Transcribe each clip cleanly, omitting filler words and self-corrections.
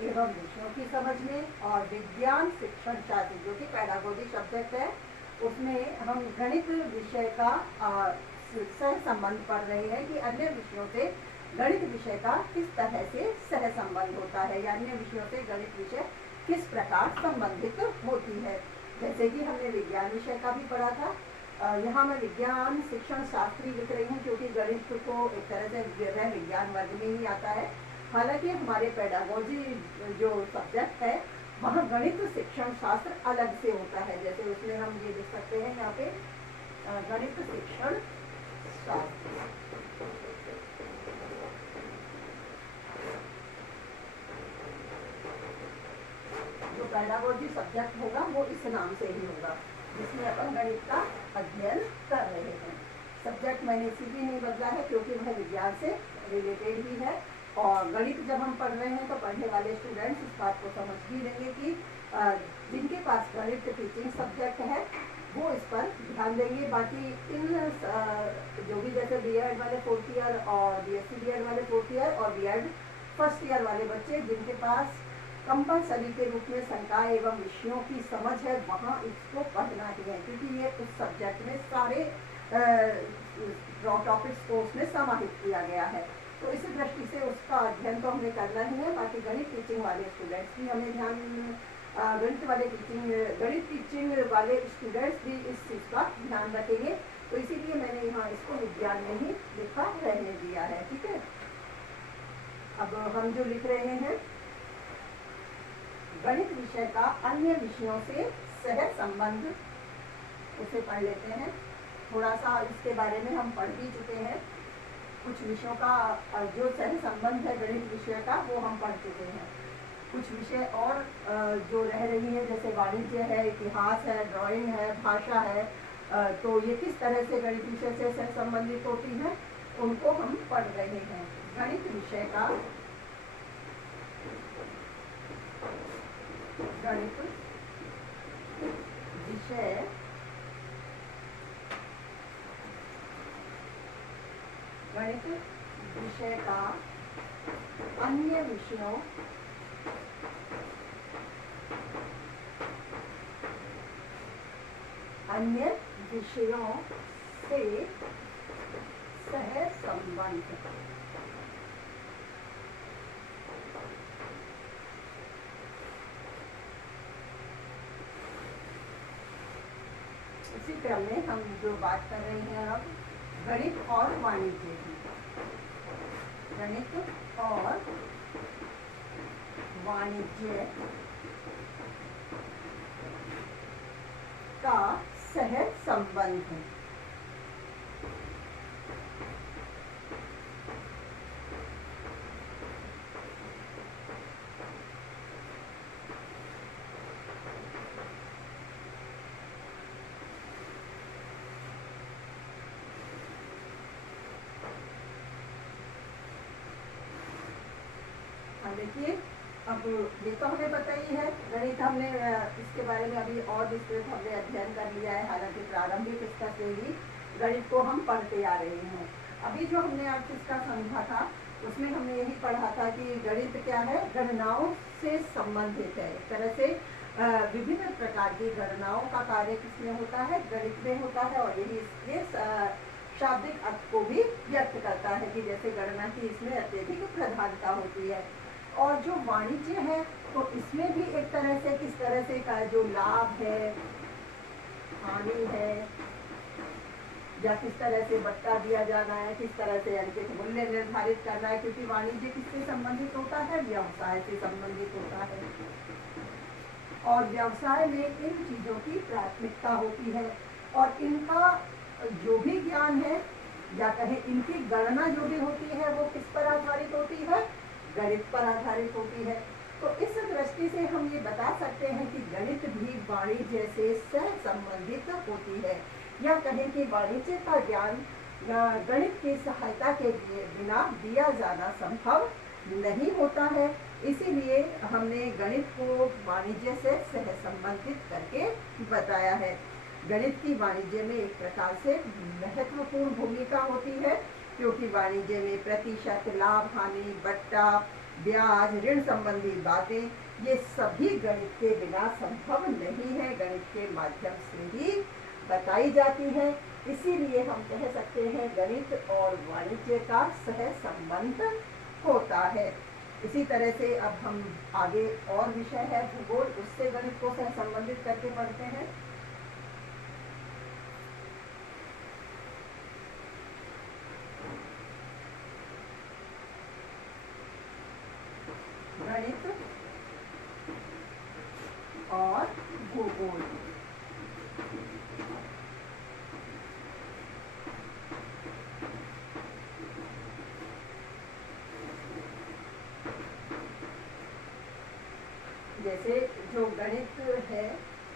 एवं विषयों की समझ में, और विज्ञान शिक्षण शास्त्र जो कि पैडागोजी सब्जेक्ट है, उसमें हम गणित विषय का सह संबंध पढ़ रहे हैं कि अन्य विषयों से गणित विषय का किस तरह से सह संबंध होता है, या अन्य विषयों से गणित विषय किस प्रकार संबंधित होती है। जैसे कि हमने विज्ञान विषय का भी पढ़ा था। यहाँ मैं विज्ञान शिक्षण शास्त्री लिख रही हूँ क्योंकि गणित को एक तरह से वह विज्ञान वर्ग में ही आता है। हालांकि हमारे पेडागोजी जो सब्जेक्ट है वहाँ गणित शिक्षण शास्त्र अलग से होता है। जैसे उसमें हम ये लिख सकते हैं यहाँ पे गणित शिक्षण शास्त्र। जो पेडागोजी सब्जेक्ट होगा वो इस नाम से ही होगा, जिसमें अपन गणित का अध्ययन कर रहे हैं। सब्जेक्ट मैंने इसीलिए नहीं बदला है क्योंकि वह विज्ञान से रिलेटेड ही है, और गणित जब हम पढ़ रहे हैं तो पढ़ने वाले स्टूडेंट्स इस बात को समझ भी लेंगे कि जिनके पास गणित टीचिंग सब्जेक्ट है वो इस पर ध्यान देंगे। बाकी इन जो भी जैसे बीएड वाले 4th ईयर और बीएससी बीएड वाले 4th ईयर और बीएड फर्स्ट ईयर वाले बच्चे जिनके पास कंपलसरी के रूप में संकाय एवं विषयों की समझ है, वहाँ इसको पढ़ना ही है क्योंकि ये उस सब्जेक्ट में सारे टॉपिक्स को उसमें समाहित किया गया है। तो इस दृष्टि से उसका अध्ययन तो हमें करना ही है। बाकी गणित टीचिंग वाले स्टूडेंट्स भी हमें ध्यान, गणित टीचिंग वाले स्टूडेंट्स भी इस चीज़ का ध्यान रखेंगे। तो इसीलिए मैंने यहाँ इसको विज्ञान में ही लिखा रहने दिया है। ठीक है, अब हम जो लिख रहे हैं गणित विषय का अन्य विषयों से सह संबंध, उसे पढ़ लेते हैं। थोड़ा सा इसके बारे में हम पढ़ भी चुके हैं। कुछ विषयों का जो सह संबंध है गणित विषय का वो हम पढ़ चुके हैं। कुछ विषय और जो रह रही है, जैसे वाणिज्य है, इतिहास है, ड्राइंग है, भाषा है, तो ये किस तरह से गणित विषय से सह संबंधित होती है उनको हम पढ़ रहे हैं। गणित विषय का गणित विषय गणित विषय का अन्य विषयों से सह संबंध। इसी क्रम में हम जो बात कर रहे हैं अब गणित और वाणिज्य की। गणित और वाणिज्य का सह संबंध। देखिए, अब ये तो हमें पता ही है, गणित हमने इसके बारे में अभी और विस्तृत हमने अध्ययन कर लिया है। हालांकि प्रारंभिक स्तर से ही गणित को हम पढ़ते आ रहे हैं। अभी जो हमने आज इसका समझा था उसमें हमने यही पढ़ा था कि गणित क्या है, गणनाओं से संबंधित है। एक तरह से विभिन्न प्रकार की गणनाओं का कार्य किसमें होता है, गणित में होता है, और यही इसके शाब्दिक अर्थ को भी व्यक्त करता है कि जैसे गणना की इसमें अत्यधिक प्रधानता होती है। और जो वाणिज्य है तो इसमें भी एक तरह से किस तरह से का जो लाभ है, हानि है, या किस तरह से बट्टा दिया जाना है, किस तरह से अंकित मूल्य निर्धारित करना है, क्योंकि वाणिज्य किससे संबंधित होता है, व्यवसाय से संबंधित होता है। और व्यवसाय में इन चीजों की प्राथमिकता होती है, और इनका जो भी ज्ञान है या कहें इनकी गणना जो भी होती है वो किस पर आधारित होती है, गणित पर आधारित होती है। तो इस दृष्टि से हम ये बता सकते हैं कि गणित भी वाणिज्य से सह संबंधित होती है, या कहें कि वाणिज्य का ज्ञान गणित की सहायता के बिना दिया जाना संभव नहीं होता है। इसीलिए हमने गणित को वाणिज्य से सह संबंधित करके बताया है। गणित की वाणिज्य में एक प्रकार से महत्वपूर्ण भूमिका होती है, क्योंकि वाणिज्य में प्रतिशत, लाभ, हानि, बट्टा, ब्याज, ऋण संबंधी बातें, ये सभी गणित के बिना संभव नहीं है, गणित के माध्यम से ही बताई जाती है। इसीलिए हम कह सकते हैं गणित और वाणिज्य का सह संबंध होता है। इसी तरह से अब हम आगे और विषय है भूगोल, उससे गणित को सह संबंधित करके पढ़ते हैं। गणित और भूगोल। जैसे जो गणित है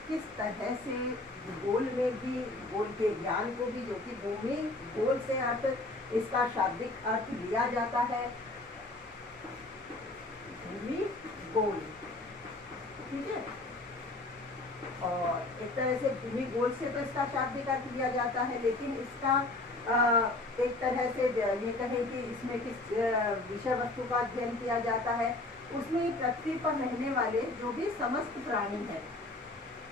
किस तरह से भूगोल में भी, भूगोल के ज्ञान को भी, जो कि भूमि गोल से अर्थ, इसका शाब्दिक अर्थ लिया जाता है भूमि गोल, ठीक है। और एक तरह से भूमि गोल से तो इसका शाब्दिक अर्थ लिया जाता है, लेकिन इसका एक तरह से ये कहें कि इसमें किस विषय वस्तु का अध्ययन किया जाता है, उसमें पृथ्वी पर रहने वाले जो भी समस्त प्राणी हैं,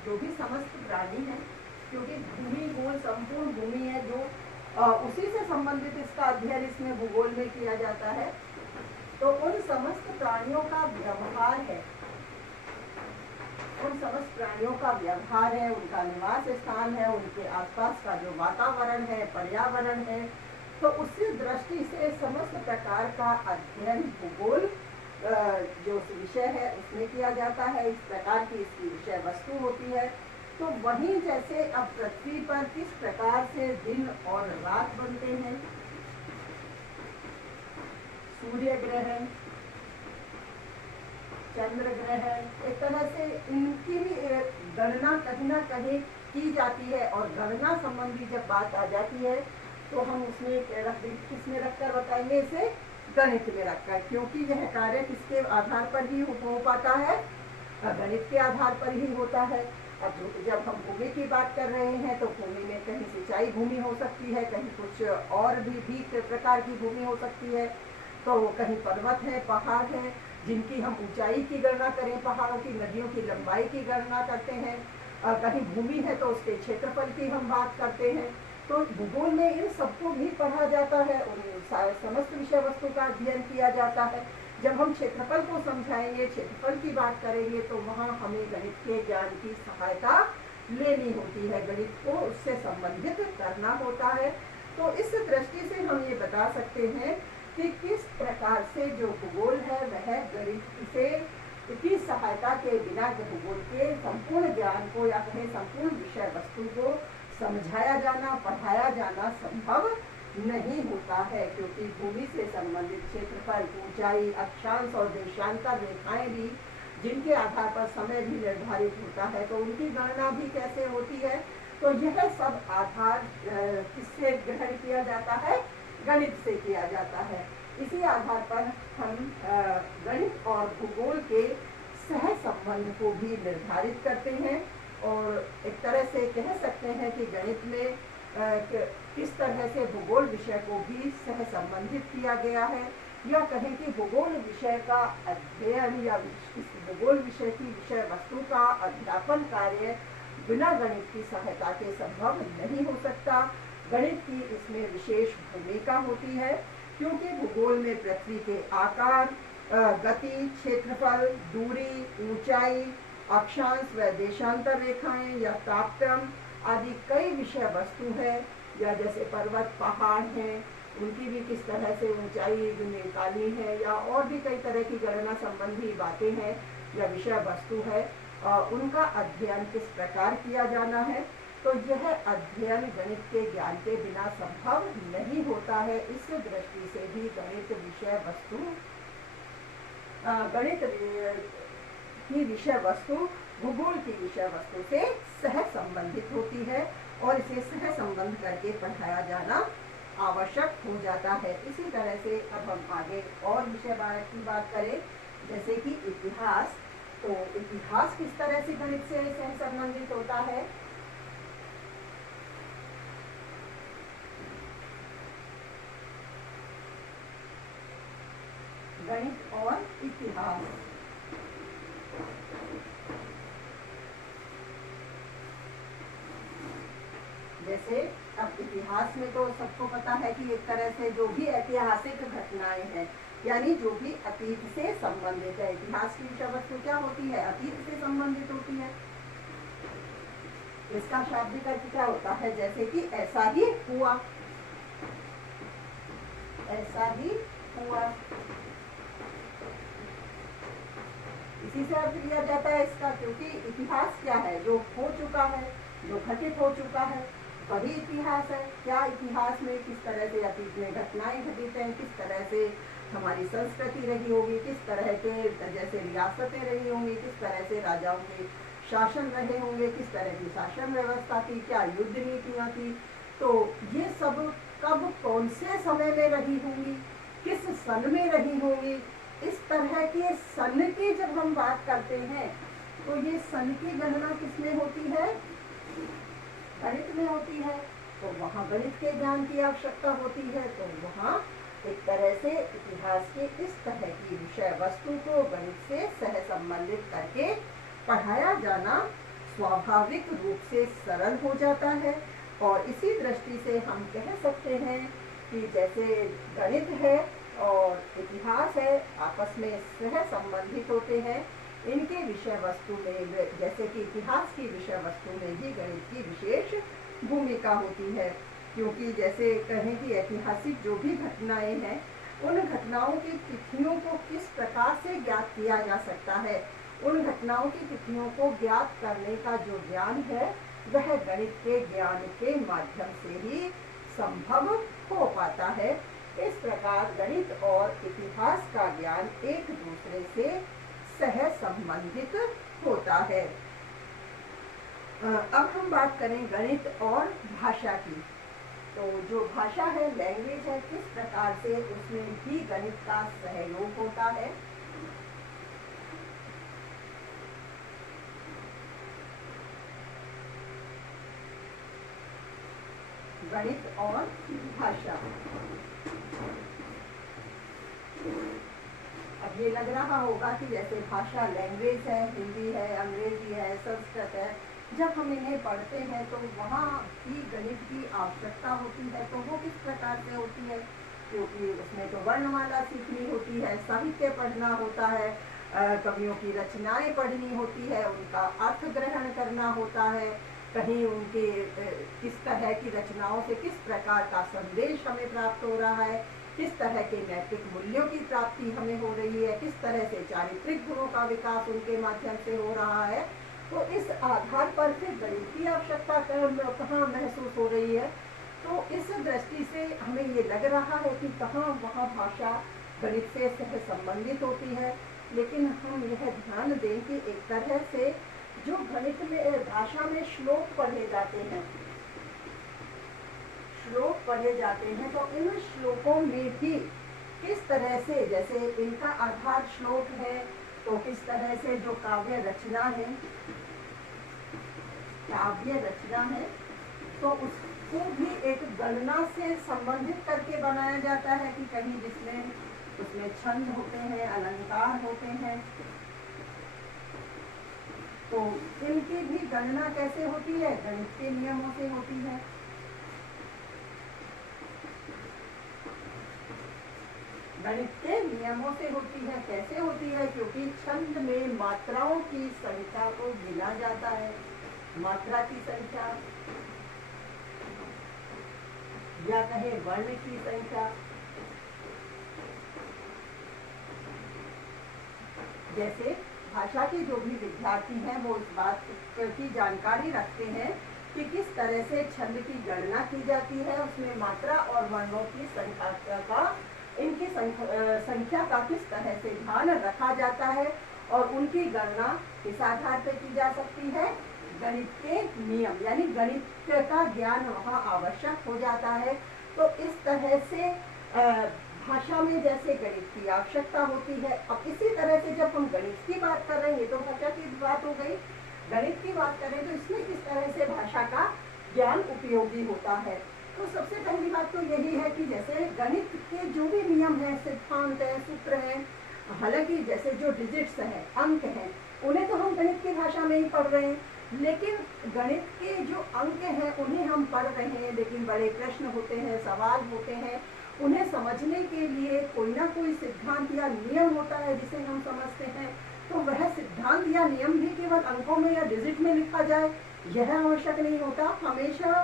जो भी समस्त प्राणी हैं, क्योंकि भूमि गोल संपूर्ण भूमि है, जो उसी से संबंधित इसका अध्ययन इसमें भूगोल में किया जाता है। तो उन समस्त प्राणियों का व्यवहार है, उन समस्त प्राणियों का व्यवहार है, उनका निवास स्थान है, उनके आसपास का जो वातावरण है, पर्यावरण है, तो उसी दृष्टि से समस्त प्रकार का अध्ययन भूगोल जो विषय है उसमें किया जाता है। इस प्रकार की इसकी विषय वस्तु होती है। तो वहीं जैसे अब पृथ्वी पर किस प्रकार से दिन और रात बनते हैं, सूर्य ग्रहण, चंद्र ग्रहण, एक तरह से इनकी भी गणना कहीं ना कहीं की जाती है। और गणना संबंधी जब बात आ जाती है तो हम उसमें किसमें रखकर बताएंगे, इसे गणित में रखकर, क्योंकि यह कार्य किसके आधार पर ही हो पाता है, गणित के आधार पर ही होता है। अब जब हम भूमि की बात कर रहे हैं तो भूमि में कहीं सिंचाई भूमि हो सकती है, कहीं कुछ और भी प्रकार की भूमि हो सकती है, तो कहीं पर्वत है, पहाड़ है, जिनकी हम ऊंचाई की गणना करें, पहाड़ों की, नदियों की लंबाई की गणना करते हैं। कहीं भूमि है तो उसके क्षेत्रफल की हम बात करते हैं। तो भूगोल में इन सबको भी पढ़ा जाता है और समस्त विषय वस्तु का अध्ययन किया जाता है। जब हम क्षेत्रफल को समझाएंगे, क्षेत्रफल की बात करेंगे, तो वहाँ हमें गणित के ज्ञान की सहायता लेनी होती है, गणित को उससे संबंधित करना होता है। तो इस दृष्टि से हम ये बता सकते हैं कि किस प्रकार से जो भूगोल है वह गणित से की सहायता के बिना भूगोल के संपूर्ण ज्ञान को या कहें संपूर्ण विषय वस्तु को समझाया जाना, पढ़ाया जाना संभव नहीं होता है, क्योंकि भूमि से संबंधित क्षेत्रफल, ऊंचाई, अक्षांश और देशांतर रेखाएं भी, जिनके आधार पर समय भी निर्धारित होता है, तो उनकी गणना भी कैसे होती है। तो यह सब आधार किससे ग्रहण किया जाता है, गणित से किया जाता है। इसी आधार पर हम गणित और भूगोल के सह संबंध को भी निर्धारित करते हैं और एक तरह से कह सकते हैं कि गणित में किस तरह से भूगोल विषय को भी सह संबंधित किया गया है, या कहें कि भूगोल विषय का अध्ययन या इस भूगोल विषय की विषय वस्तु का अध्यापन कार्य बिना गणित की सहायता के संभव नहीं हो सकता। गणित की इसमें विशेष भूमिका होती है, क्योंकि भूगोल में पृथ्वी के आकार, गति, क्षेत्रफल, दूरी, ऊंचाई, अक्षांश व देशांतर रेखाएं या तापक्रम आदि कई विषय वस्तु है, या जैसे पर्वत, पहाड़ हैं, उनकी भी किस तरह से ऊंचाई निकाली है, या और भी कई तरह की गणना संबंधी बातें हैं या विषय वस्तु है, उनका अध्ययन किस प्रकार किया जाना है। तो यह अध्ययन गणित के ज्ञान के बिना संभव नहीं होता है। इस दृष्टि से भी गणित विषय वस्तु, गणित की विषय वस्तु भूगोल की विषय वस्तु से सह संबंधित होती है और इसे सह संबंध करके पढ़ाया जाना आवश्यक हो जाता है। इसी तरह से अब हम आगे और विषय की बात करें, जैसे कि इतिहास। तो इतिहास किस तरह से गणित से सह संबंधित होता है। गणित और इतिहास। जैसे अब इतिहास में तो सबको पता है कि एक तरह से जो भी ऐतिहासिक घटनाएं हैं, यानी जो भी अतीत से संबंधित है, इतिहास की विषय वस्तु क्या होती है, अतीत से संबंधित होती है। इसका शाब्दिक अर्थ क्या होता है, जैसे कि ऐसा ही हुआ, ऐसा ही हुआ, इसी से अर्थ लिया जाता है इसका, क्योंकि इतिहास क्या है, जो हो चुका है, जो घटित हो चुका है वही इतिहास है। क्या इतिहास में किस तरह से अतीत में घटनाएं घटित हैं, किस तरह से हमारी संस्कृति रही होगी, किस तरह के जैसे रियासतें रही होंगी, किस तरह से राजाओं के शासन रहे होंगे, किस तरह की शासन व्यवस्था थी, क्या युद्ध नीतियां थी, तो ये सब कब कौन से समय में रही होंगी, किस सन में रही होंगी। इस तरह के सन की जब हम बात करते हैं तो ये सन की गणना किसमें होती है, गणित में होती है। तो वहाँ गणित के ज्ञान की आवश्यकता होती है। तो वहाँ एक तरह से इतिहास के इस तरह की विषय वस्तु को गणित से सह संबंधित करके पढ़ाया जाना स्वाभाविक रूप से सरल हो जाता है। और इसी दृष्टि से हम कह सकते हैं कि जैसे गणित है और इतिहास है आपस में सह संबंधित होते हैं। इनके विषय वस्तु में, जैसे कि इतिहास की विषय वस्तु में भी गणित की विशेष भूमिका होती है, क्योंकि जैसे कहें कि ऐतिहासिक जो भी घटनाएं हैं उन घटनाओं की तिथियों को किस प्रकार से ज्ञात किया जा सकता है, उन घटनाओं की तिथियों को ज्ञात करने का जो ज्ञान है वह गणित के ज्ञान के माध्यम से ही संभव हो पाता है। इस प्रकार गणित और इतिहास का ज्ञान एक दूसरे से सह संबंधित होता है। अब हम बात करें गणित और भाषा की। तो जो भाषा है, लैंग्वेज है, किस प्रकार से उसमें भी गणित का सहयोग होता है। गणित और भाषा। अब ये लग रहा होगा कि जैसे भाषा लैंग्वेज है, हिंदी है, अंग्रेजी है, संस्कृत है, जब हम इन्हें पढ़ते हैं तो वहाँ की गणित की आवश्यकता होती है। तो वो किस प्रकार से होती है, क्योंकि उसमें तो वर्णमाला सीखनी होती है, साहित्य पढ़ना होता है, कवियों की रचनाएं पढ़नी होती है, उनका अर्थ ग्रहण करना होता है, कहीं उनके किस तरह की रचनाओं से किस प्रकार का संदेश हमें प्राप्त हो रहा है, किस तरह के नैतिक मूल्यों की प्राप्ति हमें हो रही है, किस तरह से चारित्रिक गुणों का विकास उनके माध्यम से हो रहा है। तो इस आधार पर फिर गणित की आवश्यकता कहाँ महसूस हो रही है। तो इस दृष्टि से हमें ये लग रहा है कि कहाँ वहाँ भाषा गणित से सह संबंधित होती है। लेकिन हम यह ध्यान दें कि एक तरह से जो गणित में भाषा में श्लोक पढ़े जाते हैं, तो इन श्लोकों में भी किस तरह से, जैसे इनका आधार श्लोक है, तो किस तरह से जो काव्य रचना है तो उसको भी एक गणना से संबंधित करके बनाया जाता है कि कहीं जिसमें उसमें छंद होते हैं, अलंकार होते हैं, तो इनकी भी गणना कैसे होती है, गणित के नियमों से होती है। गणित के नियमों से होती है। कैसे होती है, क्योंकि छंद में मात्राओं की संख्या को गिना जाता है, मात्रा की संख्या या कहे वर्ण की संख्या। जैसे भाषा के जो भी विद्यार्थी हैं वो इस बात की जानकारी रखते हैं कि किस तरह से छंद की गणना की जाती है, उसमें मात्रा और वर्णों की संख्या का, इनकी संख्या का किस तरह से ध्यान रखा जाता है और उनकी गणना किस आधार पर की जा सकती है, गणित के नियम, यानी गणित का ज्ञान वहाँ आवश्यक हो जाता है। तो इस तरह से भाषा में जैसे गणित की आवश्यकता होती है, अब इसी तरह से जब हम गणित की बात कर रहे हैं, तो भाषा की बात हो गई, गणित की बात करें तो इसमें किस तरह से भाषा का ज्ञान उपयोगी होता है। तो सबसे पहली बात तो यही है कि जैसे गणित के जो भी नियम हैं, सिद्धांत हैं, सूत्र हैं, हालांकि जैसे जो डिजिट्स हैं, अंक हैं, उन्हें तो हम गणित की भाषा में ही पढ़ रहे हैं, लेकिन गणित के जो अंक हैं उन्हें हम पढ़ रहे हैं, लेकिन बड़े प्रश्न होते हैं, सवाल होते हैं, उन्हें समझने के लिए कोई ना कोई सिद्धांत या नियम होता है जिसे हम समझते हैं। तो वह सिद्धांत या नियम भी केवल अंकों में या डिजिट में लिखा जाए यह आवश्यक नहीं होता। हमेशा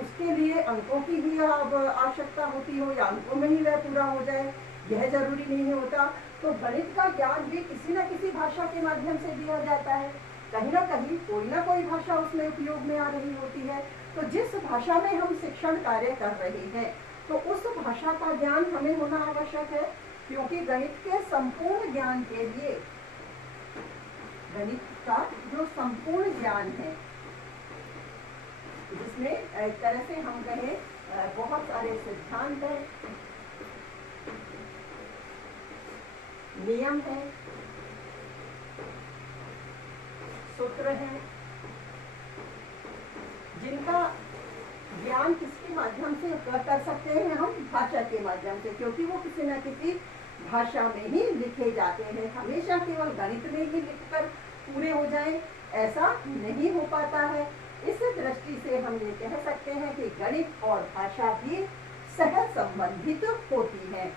उसके लिए अंकों की भी आवश्यकता होती हो या अंकों में ही वह पूरा हो जाए, यह जरूरी नहीं होता। तो गणित का ज्ञान भी किसी न किसी भाषा के माध्यम से दिया जाता है, कहीं ना कहीं कोई ना कोई भाषा उसमें उपयोग में आ रही होती है। तो जिस भाषा में हम शिक्षण कार्य कर रहे हैं तो उस भाषा का ज्ञान हमें होना आवश्यक है, क्योंकि गणित के संपूर्ण ज्ञान के लिए, गणित का जो संपूर्ण ज्ञान है जिसमें एक तरह से हम कहें बहुत सारे सिद्धांत हैं, नियम है, सूत्र हैं, जिनका ज्ञान किसके माध्यम से कर सकते हैं हम, भाषा के माध्यम से, क्योंकि वो किसी न किसी भाषा में ही लिखे जाते हैं। हमेशा केवल गणित में ही लिखकर पूरे हो जाएं ऐसा नहीं हो पाता है। इस दृष्टि से हम ये कह सकते हैं कि गणित और भाषा भी सहज संबंधित होती है।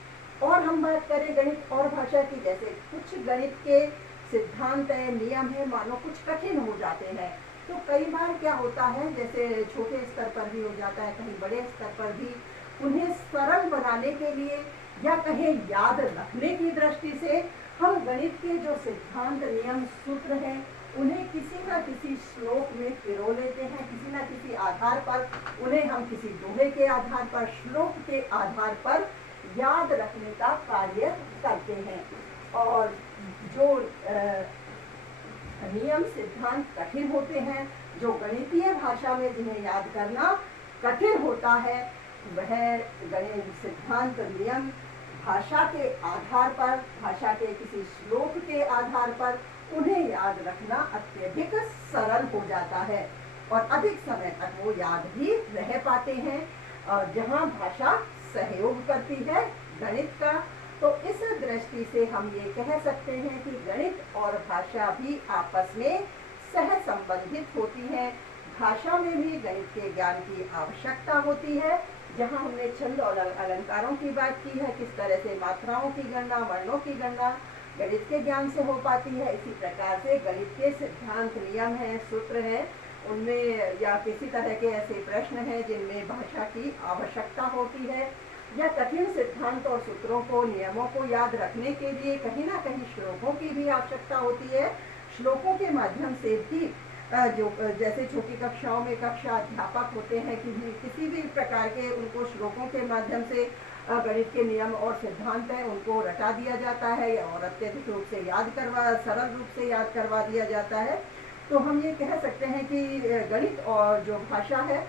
और हम बात करें गणित और भाषा की, जैसे कुछ गणित के सिद्धांत है, नियम है, मानो कुछ कठिन हो जाते हैं, तो कई बार क्या होता है, जैसे छोटे स्तर पर भी हो जाता है, कहीं बड़े स्तर पर भी, उन्हें सरल बनाने के लिए या कहें याद रखने की दृष्टि से हम गणित के जो सिद्धांत, नियम, सूत्र हैं उन्हें किसी न किसी श्लोक में पिरो लेते हैं, किसी न किसी आधार पर उन्हें हम किसी दोहे के आधार पर, श्लोक के आधार पर याद रखने का कार्य करते हैं। और जो नियम, सिद्धांत कठिन होते हैं, जो गणितीय भाषा में जिन्हें याद करना कठिन होता है, वह गणित सिद्धांत, नियम भाषा के आधार पर, भाषा के किसी श्लोक के आधार पर उन्हें याद रखना अत्यधिक सरल हो जाता है और अधिक समय तक वो याद भी रह पाते हैं। और जहाँ भाषा सहयोग करती है गणित का, तो इस दृष्टि से हम ये कह सकते हैं कि गणित और भाषा भी आपस में सह संबंधित होती हैं। भाषा में भी गणित के ज्ञान की आवश्यकता होती है, जहाँ हमने छंद और अलंकारों की बात की है, किस तरह से मात्राओं की गणना, वर्णों की गणना गणित के ज्ञान से हो पाती है। इसी प्रकार से गणित के सिद्धांत, नियम हैं, सूत्र हैं, उनमें या किसी तरह के ऐसे प्रश्न हैं जिनमें भाषा की आवश्यकता होती है, या कठिन सिद्धांत और सूत्रों को, नियमों को याद रखने के लिए कहीं ना कहीं श्लोकों की भी आवश्यकता होती है। श्लोकों के माध्यम से भी जो जैसे छोटी कक्षाओं में कक्षा अध्यापक होते हैं कि किसी भी प्रकार के उनको श्लोकों के माध्यम से गणित के नियम और सिद्धांत हैं उनको रटा दिया जाता है और अत्यधिक रूप से सरल रूप से याद करवा दिया जाता है। तो हम ये कह सकते हैं कि गणित और जो भाषा है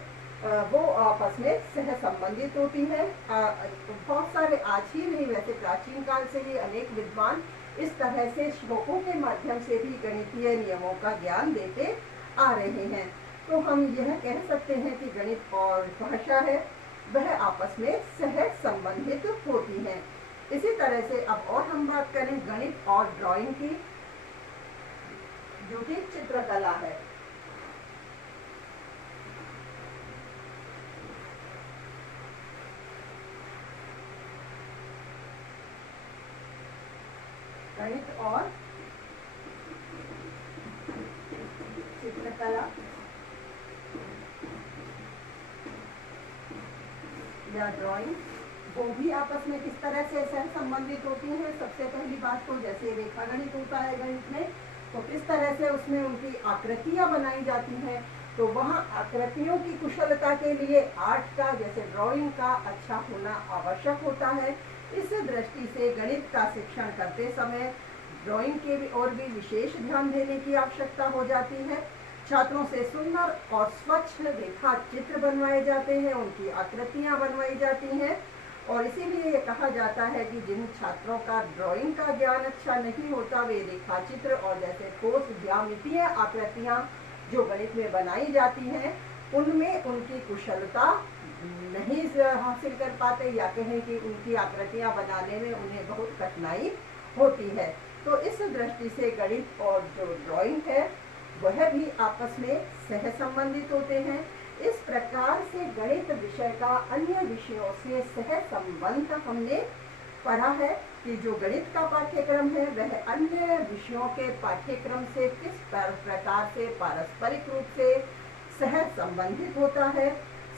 वो आपस में सह संबंधित होती है। बहुत सारे, आज ही नहीं वैसे प्राचीन काल से ही अनेक विद्वान इस तरह से श्लोकों के माध्यम से भी गणितीय नियमों का ज्ञान देते आ रहे हैं। तो हम यह कह सकते हैं कि गणित और भाषा है वह आपस में सहज संबंधित होती हैं। इसी तरह से अब और हम बात करें गणित और ड्राइंग की, जो कि चित्रकला है। गणित और चित्रकला या ड्राइंग, वो भी आपस में किस तरह से सह संबंधित होती है। सबसे पहली बात तो जैसे रेखा गणित होता है गणित में, तो किस तरह से उसमें उनकी आकृतियां बनाई जाती हैं, तो वहाँ आकृतियों की कुशलता के लिए आर्ट का, जैसे ड्राइंग का अच्छा होना आवश्यक होता है। इस दृष्टि से गणित का शिक्षण करते समय ड्राइंग के भी और भी विशेष ध्यान देने की आवश्यकता हो जाती है। छात्रों से सुंदर और स्वच्छ रेखा चित्र बनवाए जाते हैं, उनकी आकृतियां बनवाई जाती हैं। और इसीलिए ये कहा जाता है कि जिन छात्रों का ड्राइंग का ज्ञान अच्छा नहीं होता, वे रेखा चित्र और जैसे ठोस ज्यामितीय आकृतियां जो गणित में बनाई जाती हैं उनमें उनकी कुशलता नहीं हासिल कर पाते, या कहें कि उनकी आकृतियां बनाने में उन्हें बहुत कठिनाई होती है। तो इस दृष्टि से गणित और जो ड्राइंग है वह भी आपस में सह संबंधित होते हैं। इस प्रकार से गणित विषय का अन्य विषयों से सह संबंध हमने पढ़ा है कि जो गणित का पाठ्यक्रम है वह अन्य विषयों के पाठ्यक्रम से किस प्रकार से पारस्परिक रूप से सह संबंधित होता है।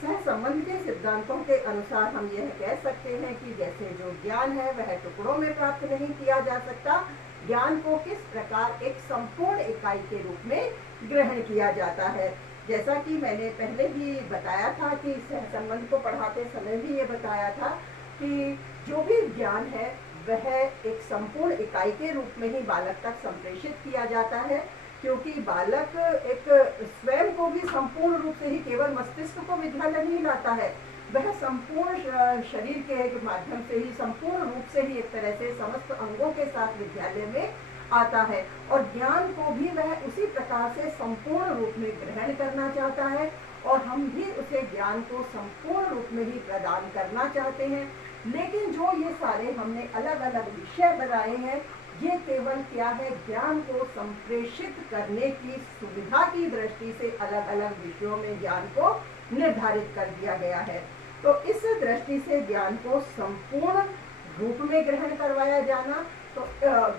सह संबंध के सिद्धांतों के अनुसार हम यह कह सकते हैं कि जैसे जो ज्ञान है वह टुकड़ों में प्राप्त नहीं किया जा सकता, ज्ञान को किस प्रकार एक संपूर्ण इकाई के रूप में ग्रहण किया जाता है। जैसा कि मैंने पहले भी बताया था कि सहसंबंध को पढ़ाते समय भी ये बताया था कि जो भी ज्ञान है वह एक संपूर्ण इकाई के रूप में ही बालक तक संप्रेषित किया जाता है, क्योंकि बालक एक स्वयं को भी संपूर्ण रूप से ही, केवल मस्तिष्क को विद्यालय नहीं लाता है, वह संपूर्ण शरीर के माध्यम से ही, संपूर्ण रूप से ही एक तरह से समस्त अंगों के साथ विद्यालय में आता है। और ज्ञान को भी वह उसी प्रकार से संपूर्ण रूप में ग्रहण करना चाहता है और हम भी उसे ज्ञान को संपूर्ण रूप में ही प्रदान करना चाहते हैं। लेकिन जो ये सारे हमने अलग अलग विषय बनाए हैं, ये केवल क्या है, ज्ञान को संप्रेषित करने की सुविधा की दृष्टि से अलग अलग विषयों में ज्ञान को निर्धारित कर दिया गया है। तो इस दृष्टि से ज्ञान को संपूर्ण रूप में ग्रहण करवाया जाना, तो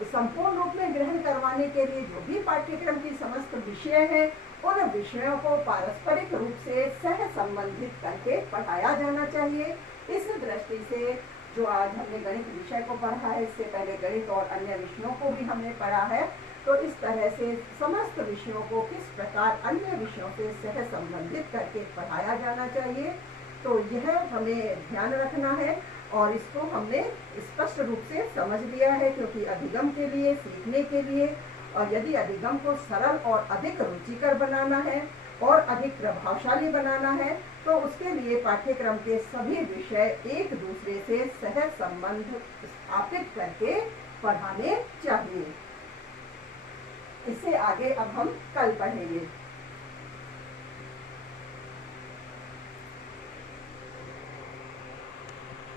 संपूर्ण रूप में ग्रहण करवाने के लिए जो भी पाठ्यक्रम की समस्त विषय है उन विषयों को पारस्परिक रूप से सह संबंधित करके पढ़ाया जाना चाहिए। इस दृष्टि से जो आज हमने गणित विषय को पढ़ा है, इससे पहले गणित और अन्य विषयों को भी हमने पढ़ा है, तो इस तरह से समस्त विषयों को किस प्रकार अन्य विषयों से सह संबंधित करके पढ़ाया जाना चाहिए, तो यह हमें ध्यान रखना है। और इसको हमने स्पष्ट रूप से समझ लिया है, क्योंकि अधिगम के लिए, सीखने के लिए, और यदि अधिगम को सरल और अधिक रुचिकर बनाना है और अधिक प्रभावशाली बनाना है, तो उसके लिए पाठ्यक्रम के सभी विषय एक दूसरे से सह संबंध स्थापित करके पढ़ाने चाहिए। इससे आगे अब हम कल पढ़ेंगे।